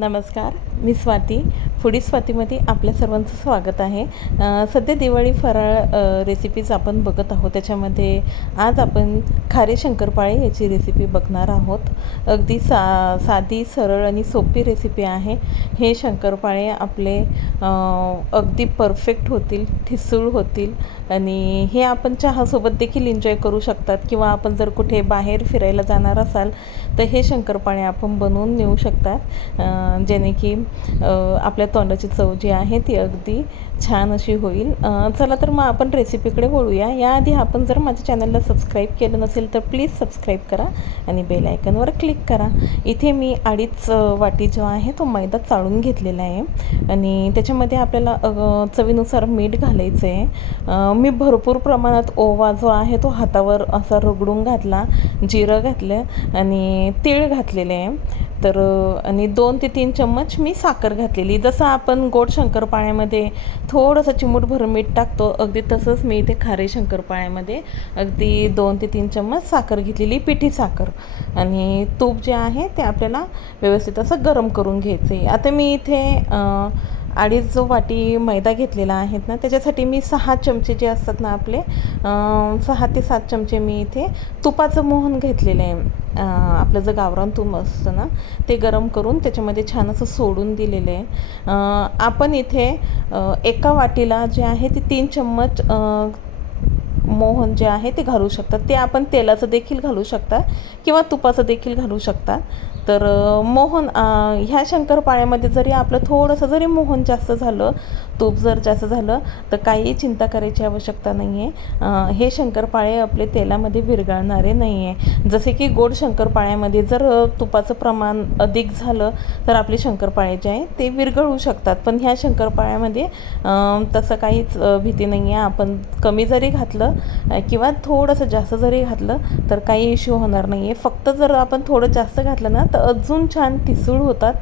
नमस्कार मी स्वाती. फुडी स्वातीमध्ये आपल्या सर्वांचं स्वागत आहे. सध्या दिवाळी फराळ रेसिपीज आपण बघत आहोत. त्याच्यामध्ये आज आपण खारे शंकरपाळे याची रेसिपी बघणार आहोत. अगदी सा साधी सरळ आणि सोपी रेसिपी आहे. हे शंकरपाळे आपले अगदी परफेक्ट होतील ठिसूळ होतील आणि हे आपण चहासोबत देखील एन्जॉय करू शकतात. किंवा आपण जर कुठे बाहेर फिरायला जाणार असाल तर हे शंकरपाळे आपण बनवून नेऊ शकतात. जेणे की आपल्या तोंडाची चव जी आहे ती अगदी छान अशी होईल. चला तर मग आपण रेसिपीकडे वळूया. याआधी आपण जर माझ्या चॅनलला सबस्क्राईब केलं नसेल तर प्लीज सबस्क्राईब करा आणि बेल आयकनवर क्लिक करा. इथे मी अडीच वाटी जो आहे तो मैदा चाळून घेतलेला आहे. आणि त्याच्यामध्ये आपल्याला चवीनुसार मीठ घालायचं आहे मी भरपूर प्रमाणात ओवा जो आहे तो हातावर असा रगडून घातला जिरं घातलं आणि तीळ घातलेले आहे. तर आणि दोन ते तीन चम्मच मी साखर घातलेली. जसं आपण गोड शंकरपाळ्यामध्ये थोडंसं चिमूटभर मीठ टाकतो अगदी तसंच मी इथे खारे शंकरपाळ्यामध्ये अगदी दोन ते तीन चम्मच साखर घेतलेली पिठी साखर. आणि तूप जे आहे ते आपल्याला व्यवस्थित असं गरम करून घ्यायचं आहे आता मी इथे अडीच जो वाटी मैदा घेतलेला आहेत ना त्याच्यासाठी मी सहा चमचे जे असतात ना आपले सहा ते सात चमचे मी इथे तुपाचं मोहन घेतलेलं आहे. आपलं जर गावरान तूप असतं ना ते गरम करून त्याच्यामध्ये छान असं सोडून दिलेलं आहे. आपण इथे एका वाटीला जे आहे ते तीन चम्मच मोहन जे आहे ते घालू शकतात. ते आपण तेलाचं देखील घालू शकता किंवा तुपाचं देखील घालू शकता. तर मोहन ह्या शंकरपाळ्यामध्ये जरी आपलं थोडंसं जरी मोहन जास्त झालं तूप जर जास्त झालं तर काही चिंता करायची आवश्यकता नाही आहे हे शंकरपाळे आपले तेलामध्ये विरघळणारे नाही आहे जसे की गोड शंकरपाळ्यामध्ये जर तुपाचं प्रमाण अधिक झालं तर आपले शंकरपाळे जे आहे ते विरघळू शकतात. पण ह्या शंकरपाळ्यामध्ये तसं काहीच भीती नाही आहे आपण कमी जरी घातलं किंवा थोडंसं जास्त जरी घातलं तर काही इश्यू होणार नाही आहे फक्त जर आपण थोडं जास्त घातलं ना तर अजून छान ठिसूळ होतात.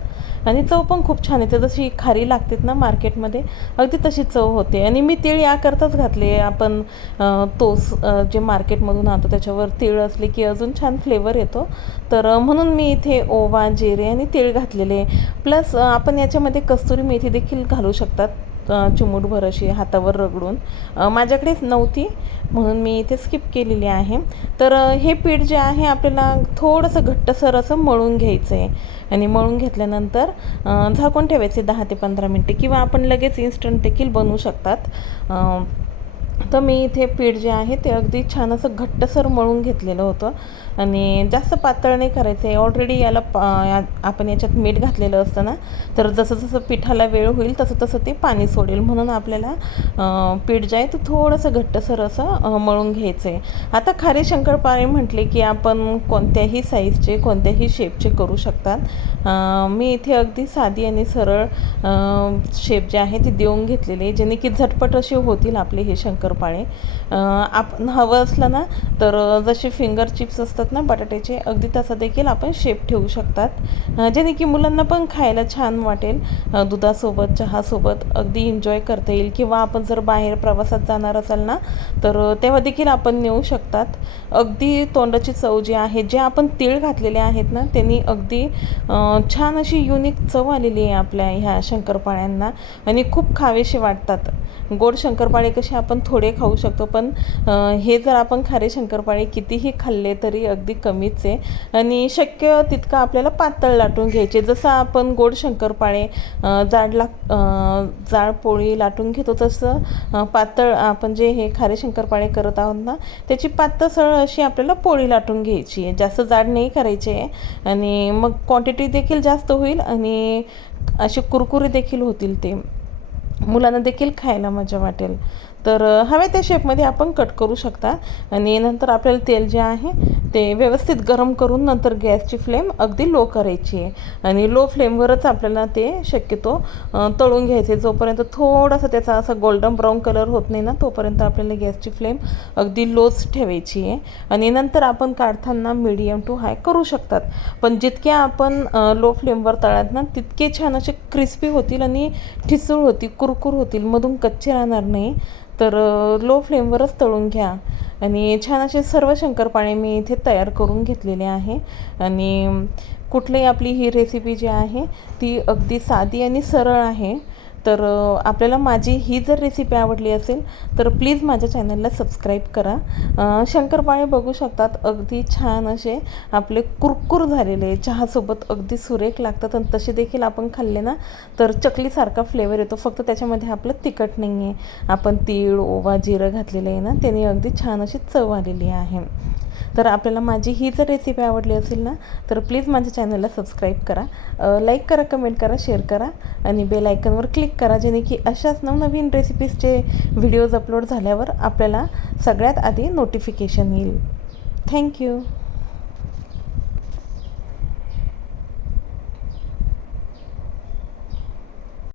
आणि चव पण खूप छान येते. जशी खारी लागतात ना मार्केटमध्ये अगदी तशी चव होते. आणि मी तीळ याकरताच घातले. आपण अ, तोस जे मार्केटमधून आणतो त्याच्यावर तीळ असले की अजून छान फ्लेवर येतो. तर म्हणून मी इथे ओवा जिरे आणि तीळ घातलेले. प्लस आपण याच्यामध्ये कस्तुरी मेथी देखील घालू शकतात. चिमूटभर अशी हातावर रगडून. माझ्याकडेच नव्हती म्हणून मी इथे स्किप केलेली आहे. तर हे पीठ जे आहे आपल्याला थोडंसं घट्टसर असं मळून घ्यायचं आहे आणि मळून घेतल्यानंतर झाकून ठेवायचे दहा ते पंधरा मिनटे किंवा आपण लगेच इन्स्टंट देखील बनवू शकतात. तर मी इथे पीठ जे आहे ते अगदी छान असं घट्टसर मळून घेतलेलं होतं. आणि जास्त पातळ नाही करायचं आहे ऑलरेडी याला पा या- आपण याच्यात मीठ घातलेलं असतं ना तर जसं जसं पिठाला वेळ होईल तसं तसं ते पाणी सोडेल. म्हणून आपल्याला पीठ जे आहे ते थोडंसं घट्टसर असं मळून घ्यायचं आहे आता खारे शंकरपाळे म्हटले की आपण कोणत्याही साईजचे कोणत्याही शेपचे करू शकतात. मी इथे अगदी साधी आणि सरळ शेप जे आहे ते देऊन घेतलेले जेणे की झटपट असे होतील आपले हे शंकर पाळे आपण हवं असलं ना तर जसे फिंगर चिप्स असतात ना बटाट्याचे अगदी तसं देखील आपण शेप ठेवू शकतात. जेणे की मुलांना पण खायला छान वाटेल. दुधासोबत चहासोबत अगदी एन्जॉय करता येईल. किंवा आपण जर बाहेर प्रवासात जाणार असाल ना तर तेव्हा देखील आपण नेऊ शकतात. अगदी तोंडाची चव जी आहे जे आपण तीळ घातलेले आहेत ना त्यांनी अगदी छान अशी युनिक चव आलेली आहे आपल्या ह्या शंकरपाळ्यांना. आणि खूप खावेसे वाटतात. गोड शंकरपाळे कसे आपण थोडे खाऊ शकतो. पण हे जर आपण खारे शंकरपाळे कितीही खाल्ले तरी अगदी कमीच आहे. आणि शक्य तितकं आपल्याला पातळ लाटून घ्यायचे. जसं आपण गोड शंकरपाळे जाड लाग जाड पोळी लाटून घेतो तसं पातळ आपण जे हे खारे शंकरपाळे करत आहोत ना त्याची पातळसळ अशी आपल्याला पोळी लाटून घ्यायची आहे. जास्त जाड नाही करायची आहे. आणि मग क्वांटिटी देखील जास्त होईल आणि असे कुरकुरे देखील होतील ते. मुलांना देखील खायला मजा वाटेल. तर हवे हव्या त्या शेपमध्ये आपण कट करू शकता. आणि नंतर आपल्याला तेल जे आहे ते व्यवस्थित गरम करून नंतर गॅसची फ्लेम अगदी लो करायची आहे. आणि लो फ्लेमवरच आपल्याला ते शक्यतो तळून घ्यायचे. जोपर्यंत थोडासा त्याचा असा गोल्डन ब्राऊन कलर होत नाही ना तोपर्यंत आपल्याला गॅसची फ्लेम अगदी लोच ठेवायची आहे. आणि नंतर आपण काढताना मीडियम टू हाय करू शकतात. पण जितके आपण लो फ्लेमवर तळात ना तितके छान असे क्रिस्पी होतील आणि ठिसूळ होतील कुरकुर होतील मधून कच्चे राहणार नाही. तर लो फ्लेमवरच तळून घ्या. आणि छान असे सर्व शंकरपाळे मी इथे तयार करून घेतलेले आहे. आणि कुठलीही आपली ही रेसिपी जी आहे ती अगदी साधी आणि सरळ आहे. तर आपल्याला माझी ही जर रेसिपी आवडली असेल तर प्लीज माझ्या चॅनलला सबस्क्राईब करा. शंकरपाळे बघू शकतात अगदी छान असे आपले कुरकुर झालेले चहासोबत अगदी सुरेख लागतात आणि तसे देखील आपण खाल्ले ना तर चकलीसारखा फ्लेवर येतो. फक्त त्याच्यामध्ये आपलं तिखट नाही आहे आपण तीळ ओवा जिरं घातलेलं आहे ना त्याने अगदी छान अशी चव आलेली आहे. तर आपल्याला माझी ही जर रेसिपी आवडली असेल ना तर प्लीज माझ्या चॅनलला सबस्क्राईब करा. लाईक करा कमेंट करा शेअर करा आणि बेल आयकनवर क्लिक करा जेणे की अशाच नवनवीन रेसिपीजचे व्हिडिओज अपलोड झाल्यावर आपल्याला सगळ्यात आधी नोटिफिकेशन येईल. थँक्यू